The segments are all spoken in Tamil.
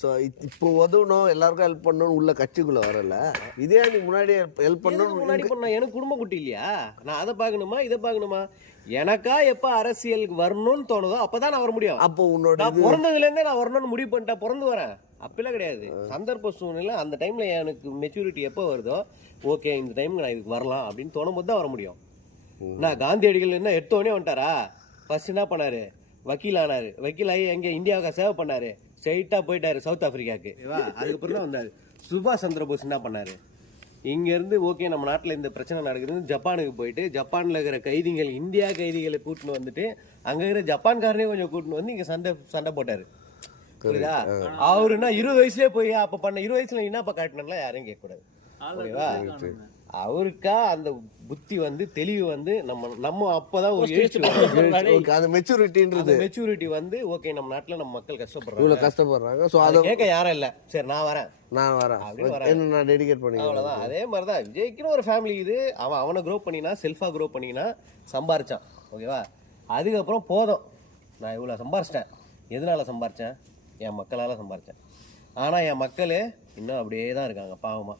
ஸோ இப்போ உதவணும் எல்லாருக்கும் ஹெல்ப் பண்ணணும் உள்ள கட்சிக்குள்ள வரல. இதே நீ முன்னாடி ஹெல்ப் பண்ணணும் முன்னாடி பண்ண எனக்கு குடும்ப குட்டி இல்லையா? நான் அதை பார்க்கணுமா இதை பார்க்கணுமா? எனக்கா எப்ப அரசியலுக்கு வரணும்னு தோணுதோ அப்பதான் நான் வர முடியும். அப்போ உன்னோட பிறந்ததுல இருந்தே நான் வரணும்னு முடிவு பண்ணிட்டேன் பிறந்து வரேன். அப்பெல்லாம் கிடையாது. சந்தர்ப்ப சூழ்நிலை அந்த டைம்ல எனக்கு மெச்சூரிட்டி எப்போ வருதோ ஓகே இந்த டைமுக்கு நான் இதுக்கு வரலாம் அப்படின்னு தோணும் போது தான் வர முடியும். நான் காந்தியடிகள் என்ன எடுத்தோடனே வந்துட்டாரா? ஃபர்ஸ்ட் என்ன பண்ணாரு? வக்கீல் ஆனாரு. வக்கீல் ஆகி எங்க இந்தியாவுக்கு சேவை பண்ணாரு. ஸ்ட்ரைட்டா போயிட்டாரு சவுத் ஆப்பிரிக்காக்கு அதுக்கப்புறம் தான் வந்தாரு. சுபாஷ் சந்திர போஸ் என்ன பண்ணாரு? இங்க இருந்து ஓகே நம்ம நாட்டுல இந்த பிரச்சனை நடக்குதுன்னு ஜப்பானுக்கு போயிட்டு ஜப்பான்ல இருக்கிற கைதிகள் இந்தியா கைதிகளை கூட்டின்னு வந்துட்டு அங்க இருக்கிற ஜப்பான்காரனே கொஞ்சம் கூட்டின்னு வந்து இங்க சண்டை சண்டை போட்டாரு. புரியுதா? அவருன்னா இருபது வயசுலயே போய் அப்ப பண்ண இருபது வயசுல என்னப்பா காட்டினா யாரையும் கேட்க கூடாது ஓகேவா? அவருக்கா அந்த புத்தி வந்து தெளிவு வந்து நம்ம நம்ம அப்பதான் ஒரு எழுச்சி அந்த மெச்சூரிட்டின்றது மெச்சூரிட்டி வந்து ஓகே நம்ம நாட்டுல நம்ம மக்கள் கஷ்டப்படுறாங்க. இவ்வளோ கஷ்டப்படுறாங்க. ஸோ அதை கேட்க யாரும் இல்ல. சரி நான் வரேன். நான் வரேன். அப்படின்னு நான் டெடிகேட் பண்ணிக்கிறேன்? அவ்வளவுதான். அதே மாதிரிதான். விஜய்க்குன்னு ஒரு ஃபேமிலி இது. அவன் அவனை க்ரோ பண்ணினா செல்ஃபா க்ரோ பண்ணினா சம்பாரிச்சான். ஓகேவா அதுக்கப்புறம் போதும். நான் இவ்வளவு சம்பாரிச்சிட்டேன். எதனால சம்பாரிச்சேன்? என் மக்களால சம்பாரிச்சேன். ஆனா என் மக்கள் இன்னும் அப்படியே தான் இருக்காங்க பாவமா.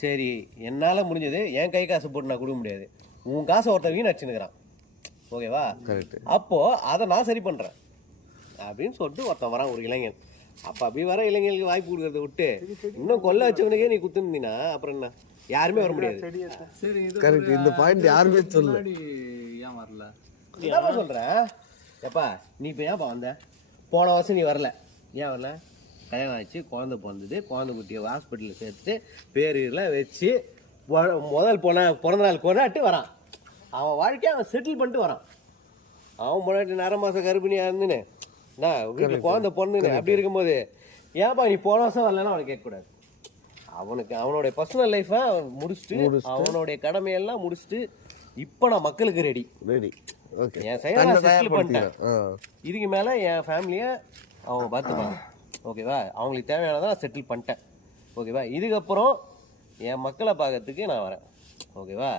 சரி என்னால முடிஞ்சது என் கை காசு போட்டு நான் கொடுக்க முடியாது. உன் காசை ஒருத்தன் வீண் அடிச்சுன்னுக்குறான் ஓகேவா? கரெக்ட் அப்போ அதை நான் சரி பண்றேன். அப்படின்னு சொல்லிட்டு ஒருத்தன் வரான் ஒரு இளைஞன். அப்ப அப்படி வர இளைஞர்களுக்கு வாய்ப்பு கொடுக்கறத விட்டு இன்னும் கொல்ல வச்சவனுக்கே நீ குத்துனீங்கன்னா அப்புறம் என்ன? யாருமே வர முடியாது. கரெக்ட் இந்த பாயிண்ட் யாருமே முன்னாடி ஏன் வரல என்னப்பா சொல்றேன் எப்பா நீ இப்போ ஏன்ப்பா வந்த? போன வருஷம் நீ வரல. ஏன் வரல? கல்யாணம் ஆச்சு குழந்தை பிறந்தது. குழந்தை குட்டியை ஹாஸ்பிட்டலில் சேர்த்துட்டு பேரெல்லாம் வச்சு முதல் போன பிறந்த நாள் கொண்டாட்டு வரான். அவன் வாழ்க்கையை அவன் செட்டில் பண்ணிட்டு வரான். அவன் முன்னாடி நர மாசம் கர்ப்பிணியா இருந்துன்னு. நான் வீட்டில் குழந்தை பொண்ணுன்னு அப்படி இருக்கும்போது ஏன்பா நீ போன வருஷம் வரலன்னா அவனை கேட்கக்கூடாது அவனுக்கு அவனுடைய பர்சனல் லைஃபை முடிச்சுட்டு அவனுடைய கடமையெல்லாம் முடிச்சுட்டு இப்போ நான் மக்களுக்கு ரெடி ரெடி ஓகே என் செயலை பண்ணிட்டேன். இதுக்கு மேலே என் ஃபேமிலியை அவங்க பார்த்துப்பாங்க ஓகேவா? அவங்களுக்கு தேவையானதை நான் செட்டில் பண்ணிட்டேன். ஓகேவா? இதுக்கப்புறம் என் மக்களை பார்க்கறதுக்கு நான் வரேன். ஓகேவா?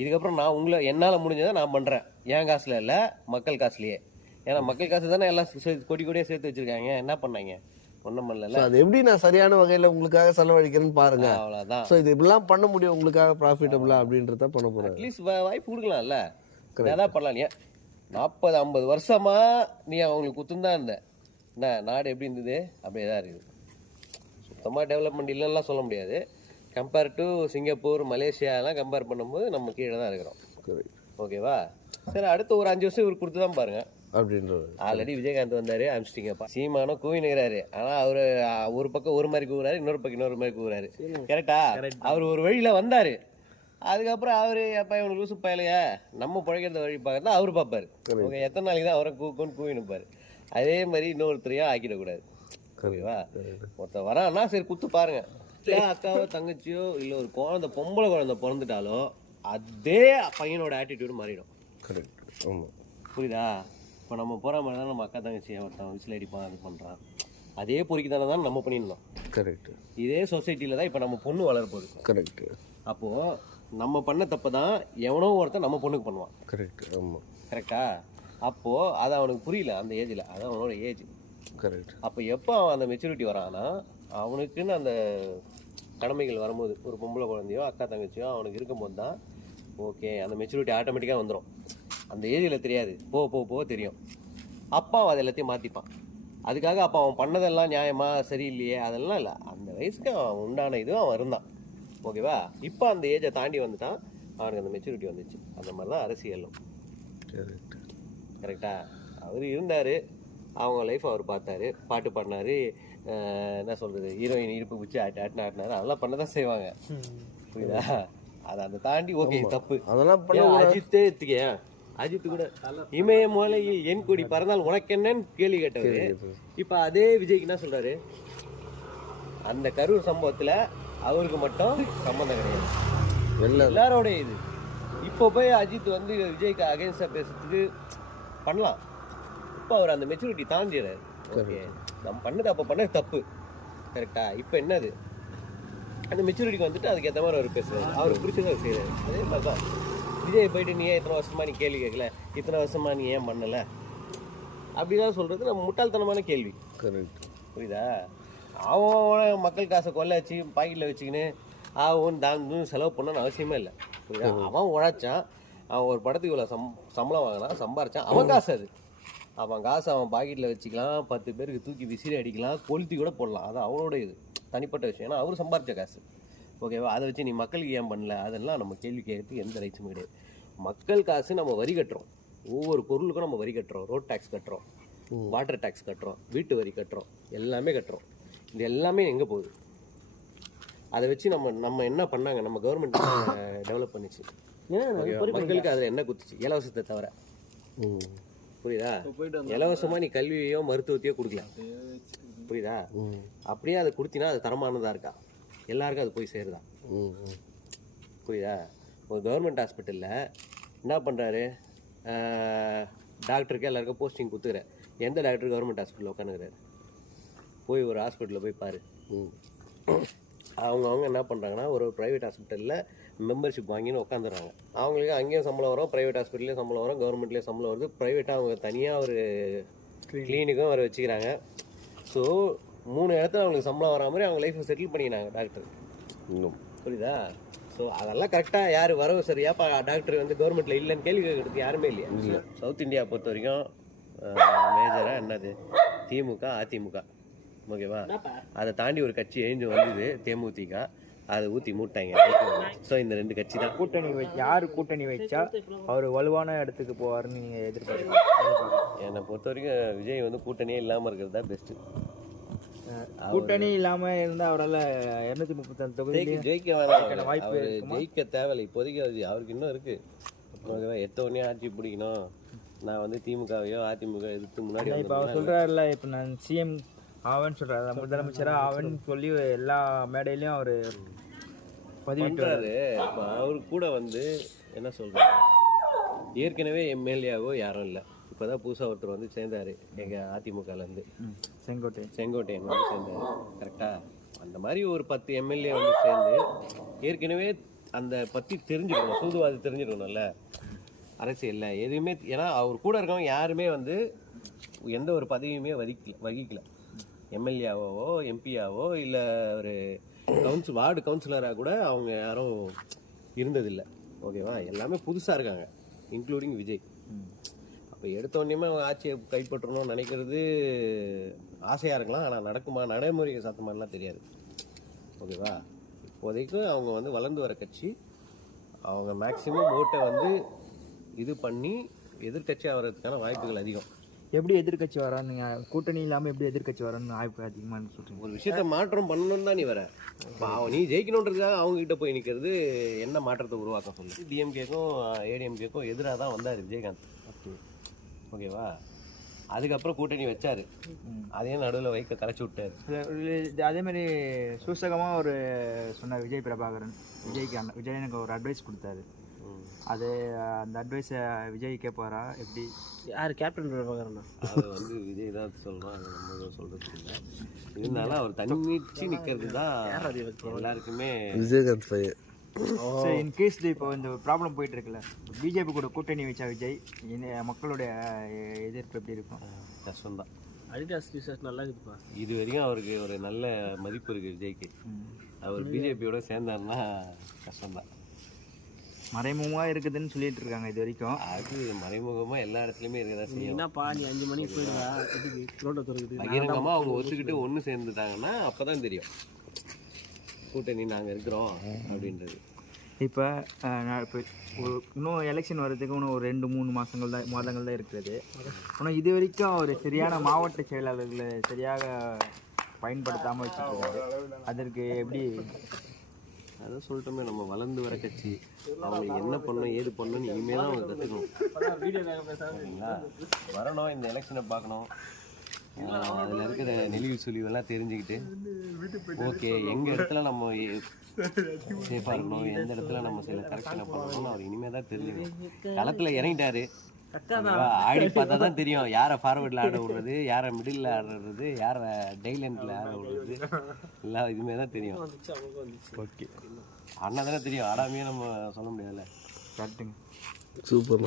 இதுக்கப்புறம் நான் உங்களை என்னால் முடிஞ்சதை நான் பண்ணுறேன் என் காசில் இல்லை மக்கள் காசுலையே. ஏன்னா மக்கள் காசு தானே எல்லாம் கொடி கொடியாக சேர்த்து வச்சுருக்காங்க. என்ன பண்ணாங்க? ஒன்றும் பண்ணல அது எப்படி நான் சரியான வகையில உங்களுக்காக செலவழிக்கிறேன்னு பாருங்க. அவ்வளோதான் ஸோ இது இப்படிலாம் பண்ண முடியும் உங்களுக்காக ப்ராஃபிட்டபிளா அப்படின்றத பண்ண போறேன் அட்லீஸ்ட் வாய்ப்பு கொடுக்கலாம்ல. எதாவது பண்ணலாம். நீ நாற்பது ஐம்பது வருஷமா நீ அவங்களுக்கு குத்துந்தான் இருந்த. என்ன நாடு எப்படி இருந்தது? அப்படியே தான் இருக்குது. சுத்தமாக டெவலப்மெண்ட் இல்லைன்னா சொல்ல முடியாது. கம்பேர் டு சிங்கப்பூர் மலேசியாலாம் கம்பேர் பண்ணும்போது நம்ம கீழே தான் இருக்கிறோம். கரெக்ட் ஓகேவா சரி அடுத்த ஒரு அஞ்சு வருஷம் இவர் கொடுத்து தான் பாருங்க. அப்படின்றது. ஆல்ரெடி விஜயகாந்த் வந்தாரு அனுப்பிச்சிட்டிங்கப்பா சீமானும் கூவினுக்கிறாரு ஆனா அவரு ஒரு பக்கம் ஒரு மாதிரி கூவுறாரு இன்னொரு பக்கம் இன்னொரு மாதிரி கூவுறாரு. கரெக்டா அவர் ஒரு வழியில வந்தாரு. அதுக்கப்புறம் அவரு அப்ப இவனுக்கு லூசு பயலையா நம்ம பிழைக்கிறத வழி பார்க்கறதா அவரு பார்ப்பாரு. ஓகே எத்தனை நாளைக்கு தான் அவரை கூக்குன்னு கூவி நிற்பாரு அதே மாதிரி இன்னொருத்தரையும் ஆக்கிடக்கூடாது ஓகேவா? ஒருத்தன் வரான்னா சரி குத்து பாருங்க. அக்காவோ தங்கச்சியோ இல்ல ஒரு குழந்தை பொம்பளை குழந்தை பிறந்துட்டாலோ அதே பையனோட ஆட்டிடியூடு மாறிடும். புரியுதா? இப்போ நம்ம போகிற மாதிரி தான் நம்ம அக்கா தங்கச்சி ஒருத்தன் விசில் அடிப்பான் அது பண்ணுறான் அதே பொறிக்கு தானே தான் நம்ம பண்ணியிருந்தோம். கரெக்ட். இதே சொசைட்டியில் தான் இப்போ நம்ம பொண்ணு வளரப்போகுது கரெக்ட். அப்போது நம்ம பண்ண தப்பு தான் எவனோ ஒருத்தன் நம்ம பொண்ணுக்கு பண்ணுவான். கரெக்ட். ஆமா. கரெக்டா அப்போது அது அவனுக்கு புரியல அந்த ஏஜில் அது அவனோட ஏஜ் கரெக்ட் அப்போ எப்போ அவன் அந்த மெச்சூரிட்டி வரான்னா அவனுக்குன்னு அந்த கடமைகள் வரும்போது ஒரு பொம்பளை குழந்தையோ அக்கா தங்கச்சியோ அவனுக்கு இருக்கும்போது தான் ஓகே அந்த மெச்சூரிட்டி ஆட்டோமேட்டிக்காக வந்துடும் அந்த ஏஜில் தெரியாது. போக போக போக தெரியும். அப்பா அவன் அது எல்லாத்தையும் மாற்றிப்பான் அதுக்காக அப்போ அவன் பண்ணதெல்லாம் நியாயமா சரியில்லையே அதெல்லாம் இல்லை. அந்த வயசுக்கு அவன் உண்டான இது அவன் இருந்தான். ஓகேவா இப்போ அந்த ஏஜை தாண்டி வந்துட்டான். அவனுக்கு அந்த மெச்சூரிட்டி வந்துச்சு. அந்த மாதிரி தான் அரசியலும் கரெக்ட் கரெக்டா அவர் இருந்தார். அவங்க லைஃப் அவர் பார்த்தாரு. பாட்டு பாடினாரு. என்ன சொல்றது? ஹீரோயின் இடுப்பு பிடிச்சி ஆட்டு ஆட்டின ஆட்டினாரு. அதெல்லாம் பண்ண தான் செய்வாங்க. புரியுதா? அதை அந்த தாண்டி ஓகே தப்பு. அதெல்லாம் பண்ண அஜித்தே எடுத்துக்கேன் அஜித் கூட இமய மூலையில் என் கொடி பறந்தால் உனக்கு என்னன்னு கேள்வி கேட்டவர். இப்ப அதே விஜய்க்கு என்ன சொல்றாரு? அந்த கரூர் சம்பவத்துல அவருக்கு மட்டும் சம்மந்தம் கிடையாது. வெளில எல்லாரோட இது. இப்போ போய் அஜித் வந்து விஜய்க்கு அகைன்ஸ்டா பேசுறதுக்கு பண்ணலாம். இப்போ அவர் அந்த மெச்சூரிட்டி தாண்டிடுறாரு ஓகே நம்ம பண்ணது அப்போ பண்ணது தப்பு. கரெக்டா இப்போ என்னது? அந்த மெச்சூரிட்டிக்கு வந்துட்டு அதுக்கு ஏற்ற மாதிரி அவர் பேசுறாரு. அவருக்கு பிடிச்சதை அவர் செய்யறாரு அதே மாதிரி தான் விஜய் போயிட்டு நீ ஏன் இத்தனை வருஷமா நீ கேள்வி கேட்கல? இத்தனை வருஷமா நீ ஏன் பண்ணல? அப்படிதான் சொல்றது நம்ம முட்டாள்தனமான கேள்வி. புரியுதா? அவன் மக்கள் காசை கொள்ள வச்சு பாக்கெட்டில் வச்சுக்கின்னு ஆகும் தாங்கும் செலவு பண்ணணும்னு அவசியமே இல்லை. புரியுதா? அவன் உழைச்சான். அவன் ஒரு படத்துக்கு இவ்வளோ சம் சம்பளம் வாங்கினான் சம்பாரிச்சான். அவன் காசு அது. அவன் காசை அவன் பாக்கெட்டில் வச்சுக்கலாம் பத்து பேருக்கு தூக்கி விசிறி அடிக்கலாம் கொளுத்தி கூட போடலாம். அது அவனோட இது. தனிப்பட்ட விஷயம். ஏன்னா அவர் சம்பாரிச்ச காசு. ஓகேவா அதை வச்சு நீ மக்களுக்கு ஏன் பண்ணல? அதெல்லாம் நம்ம கேள்வி கேட்கறதுக்கு எந்த ரைட்ஸும் கிடையாது. மக்கள் காசு நம்ம வரி கட்டுறோம். ஒவ்வொரு பொருளுக்கும் நம்ம வரி கட்டுறோம். ரோட் டேக்ஸ் கட்டுறோம். வாட்டர் டேக்ஸ் கட்டுறோம். வீட்டு வரி கட்டுறோம். எல்லாமே கட்டுறோம். இது எல்லாமே எங்கே போகுது? அதை வச்சு நம்ம நம்ம என்ன பண்ணாங்க? நம்ம கவர்மெண்ட் டெவலப் பண்ணிச்சு? மக்களுக்கு அதில் என்ன குத்துச்சு? இலவசத்தை தவிர. ம் புரியுதா இலவசமா நீ கல்வியையோ மருத்துவத்தையோ கொடுக்கலாம் புரியுதா? ம் அப்படியே அதை கொடுத்தினா அது தரமானதா இருக்கா? எல்லாருக்கும் அது போய் சேருதா? புரியுதா? ஒரு கவர்மெண்ட் ஹாஸ்பிட்டலில் என்ன பண்ணுறாரு டாக்டருக்கு எல்லாருக்கும் போஸ்டிங் கொடுத்துக்கிற எந்த டாக்டர் கவர்மெண்ட் ஹாஸ்பிட்டலில் உட்காந்துக்கிறாரு போய் ஒரு ஹாஸ்பிட்டலில் போய் பாரு. ம். அவங்க அவங்க என்ன பண்ணுறாங்கன்னா ஒரு ப்ரைவேட் ஹாஸ்பிட்டலில் மெம்பர்ஷிப் வாங்கின்னு உட்காந்துறாங்க அவங்களுக்கு அங்கேயும் சம்பளம் வரும் ப்ரைவேட் ஹாஸ்பிட்டல்லையும் சம்பளம் வரும் கவர்மெண்ட்லேயும் சம்பளம் வருது. ப்ரைவேட்டாக அவங்க தனியாக ஒரு கிளினிக்கும் வர வச்சுக்கிறாங்க. ஸோ மூணு இடத்துல அவங்களுக்கு சம்பளம் வரா மாதிரி அவங்க லைஃப்பை செட்டில் பண்ணிக்கிறாங்க டாக்டர் இன்னும். புரியுதா? ஸோ அதெல்லாம் கரெக்டாக யார் வரவு சரியா பா டாக்டர் வந்து கவர்மெண்ட்டில் இல்லைன்னு கேள்வி கேட்கறதுக்கு யாருமே இல்லையா? சவுத் இந்தியா பொறுத்த வரைக்கும் மேஜராக என்னது? திமுக அதிமுக. ஓகேவா அதை தாண்டி ஒரு கட்சி எழுந்து வந்தது தேமுதிக. அதை ஊற்றி மூட்டாங்க ஸோ இந்த ரெண்டு கட்சி தான். கூட்டணி வை யார் கூட்டணி வச்சா அவர் வலுவான இடத்துக்கு போவாருன்னு நீங்க எதிர்பார்க்கறீங்க? என்னை பொறுத்த வரைக்கும் விஜய் வந்து கூட்டணியே இல்லாமல் இருக்கிறது தான் பெஸ்ட்டு கூட்டணி இல்லாம இருந்தா அவரால் இருநூத்தி முப்பத்தி தொகுதி ஜெயிக்க வாய்ப்பு? ஜெயிக்க தேவையில்லை இப்போதைக்கு அது அவருக்கு இன்னும் இருக்கு. எத்த உடனே ஆட்சி பிடிக்கணும். நான் வந்து திமுகவையோ அதிமுக எதிர்த்து முன்னாடி இப்ப அவர் சொல்றாருல இப்ப நான் சிஎம் ஆவேன்னு சொல்றாரு. அதான் முதலமைச்சரா ஆவேன்னு சொல்லி எல்லா மேடையிலயும் அவரு பதிவிட்டு வர்றாரு. பண்றாரு. இப்போ அவரு கூட வந்து என்ன சொல்றாரு? ஏற்கனவே எம்எல்ஏவோ யாரும் இல்லை. இப்போதான் புதுசா ஒருத்தர் வந்து சேர்ந்தாரு. எங்க அதிமுகல இருந்து. ம், செங்கோட்டை செங்கோட்டையன் வந்து சேர்ந்தாரு. கரெக்டா அந்த மாதிரி ஒரு பத்து எம்எல்ஏ வந்து சேர்ந்து ஏற்கனவே அந்த பத்தி தெரிஞ்சுக்கணும் சூதுவாதி தெரிஞ்சுக்கணும்ல அரசியல்ல. எதுவுமே ஏன்னா அவர் கூட இருக்கவங்க யாருமே வந்து எந்த ஒரு பதவியுமே வகிக்கல வகிக்கல. எம்எல்ஏவோ எம்பியாவோ இல்லை ஒரு கவுன்சில் வார்டு கவுன்சிலராக கூட அவங்க யாரும் இருந்ததில்லை. ஓகேவா எல்லாமே புதுசாக இருக்காங்க. இன்க்ளூடிங் விஜய். அப்போ எடுத்த உடனேயுமே அவங்க ஆட்சியை கைப்பற்றணும்னு நினைக்கிறது ஆசையாக இருக்கலாம். ஆனால் நடக்குமா நடைமுறை சாத்தமானலாம் தெரியாது. ஓகேவா இப்போதைக்கு அவங்க வந்து வளர்ந்து வர கட்சி. அவங்க மேக்சிமம் ஓட்டை வந்து இது பண்ணி எதிர்க்கட்சி ஆகிறதுக்கான வாய்ப்புகள் அதிகம். எப்படி எதிர்க்கட்சி வரான்னு கூட்டணி இல்லாம எப்படி எதிர்க்கட்சி வரான்னு வாய்ப்பு அதிகமான்னு சொல்றீங்க. ஒரு விஷயத்த மாற்றம் பண்ணணும்னு தான் நீ வர. அவன் நீ ஜெயிக்கணுன்றதுக்காக அவங்க கிட்ட போய் நிற்கிறது என்ன மாற்றத்தை உருவாக்க சொல்லு? டிஎம்கேக்கும் ஏடிஎம்கேக்கும் எதிராக தான் வந்தார் விஜயகாந்த். ஓகேவா? அதுக்கப்புறம் கூட்டணி வச்சாரு. அதையும் நடுவில் வைக்க கரைச்சி விட்டாரு. அதே மாதிரி சூசகமாக ஒரு சொன்னார் விஜய் பிரபாகரன். விஜய்க்கு விஜய் எனக்கு ஒரு அட்வைஸ் கொடுத்தாரு. அது அந்த அட்வைஸை விஜய் கேட்பாரா எப்படி? யார் கேப்டன் பிரபாகரனா அது வந்து விஜய் தான் சொல்றோம் அது நம்ம சொல்றது இல்லை. இருந்தாலும் அவர் தன்னிச்சு நிற்கிறது தான் எல்லாருக்குமே விஜயகாந்த் பையன் சரி இன்கேஸ் இப்போ இந்த ப்ராப்ளம் போயிட்டு இருக்குல்ல பிஜேபி கூட கூட்டணி வச்சா விஜய் இந்த மக்களுடைய எதிர்ப்பு எப்படி இருக்கும்? கஷ்டம்தான் அடிடாஸ் ரிசர்ச் நல்லா இருக்குதுப்பா. இது வரைக்கும் அவருக்கு ஒரு நல்ல மதிப்பு இருக்கு விஜய்க்கு. அவர் பிஜேபியோட சேர்ந்தாருன்னா கஷ்டம்தான் மறைமுகமாக இருக்குதுன்னு சொல்லிட்டு இருக்காங்க இது வரைக்கும். அது மறைமுகமா எல்லா இடத்துலயுமே இருக்கதான் செய்யும். என்னப்பா நீ அஞ்சு மணிக்கு போயிடுவா? ரோட்டை திறக்குது? பகிரங்கமா அவங்க ஒத்துக்கிட்டு ஒண்ணு சேர்ந்துட்டாங்கன்னா அப்பதான் தெரியும். கூட்டணி நாங்க இருக்கிறோம் அப்படின்றது. இப்போ இப்போ ஒரு இன்னும் எலெக்ஷன் வர்றதுக்கு இன்னும் ஒரு ரெண்டு மூணு மாதங்கள் தான் மாதங்கள் தான் இருக்கிறது ஆனால் இது வரைக்கும் ஒரு சரியான மாவட்ட செயலாளர்களை சரியாக பயன்படுத்தாமல் வச்சுருக்காரு அதற்கு எப்படி அதான் சொல்லிட்டோமே நம்ம வளர்ந்து வர கட்சி. அவங்க என்ன பண்ணணும் ஏது பண்ணணும் இனிமே தான் அவங்க கற்றுக்கணும் சரிங்களா? வரணும் இந்த எலெக்ஷனை பார்க்கணும். அதில் அதுல இருக்கிற நெளிவு சுழிவெல்லாம் தெரிஞ்சுக்கிட்டு ஓகே எங்க இடத்துல நம்ம சேஃபாக இருக்கணும் எந்த இடத்துல நம்ம சில கரெக்ஷனை பண்ணணும்னு அவர் இனிமேல் தான் தெரிஞ்சுக்கணும். களத்துல இறங்கிட்டாரு. ஆடி பார்த்தா தான் தெரியும். யாரை ஃபார்வர்டில் ஆட விடுறது யாரை மிடில் ஆட விடுறது யாரை டைலண்டில் ஆட விடுறது. எல்லாம் இதுமே தான் தெரியும் ஓகே. அண்ணா தானே தெரியும். ஆடாமையே நம்ம சொல்ல முடியாதுல்ல. கரெக்டுங்க சூப்பர்